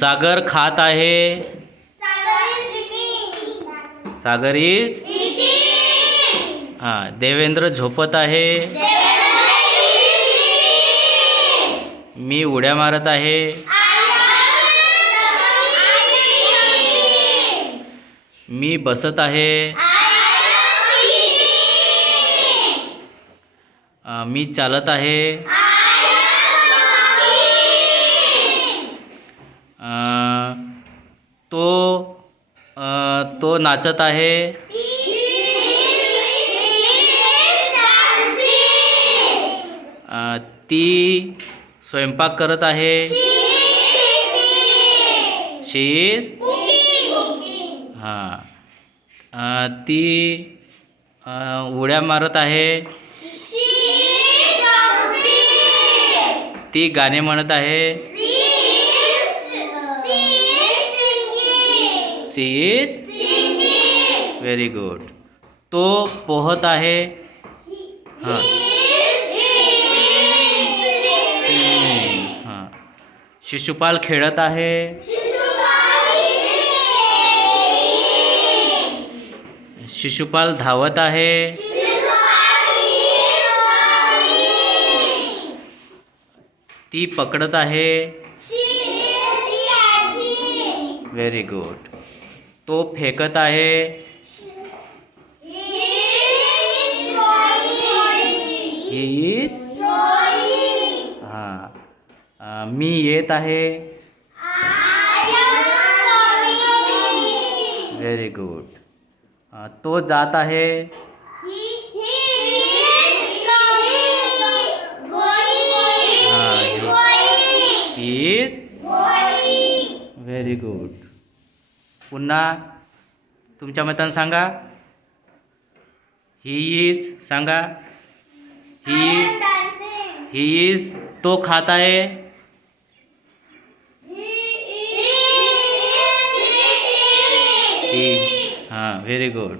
सागर खात आहे. सागर इज देवेंद्र झोपत आहे. मी उड्या मारत आहे. मी बसत आहे. मी चालत आहे. तो नाचत आहे. ती स्वयंपाक करत आहे. शी इज ती उड्या मारत आहे. ती गाणे म्हणत आहे. शी इज व्हेरी गुड. तो पोहत आहे. शिशुपाल खेळत आहे. शिशुपाल धावत आहे. ती पकडत आहे. Very good. तो फेकत आहे. मी येत आहे. Very good. तो जात आहे. He is very good. पुन्हा तुमच्या मतानं सांगा. ही इज सांगा. ही इज तो खात आहे. Very good.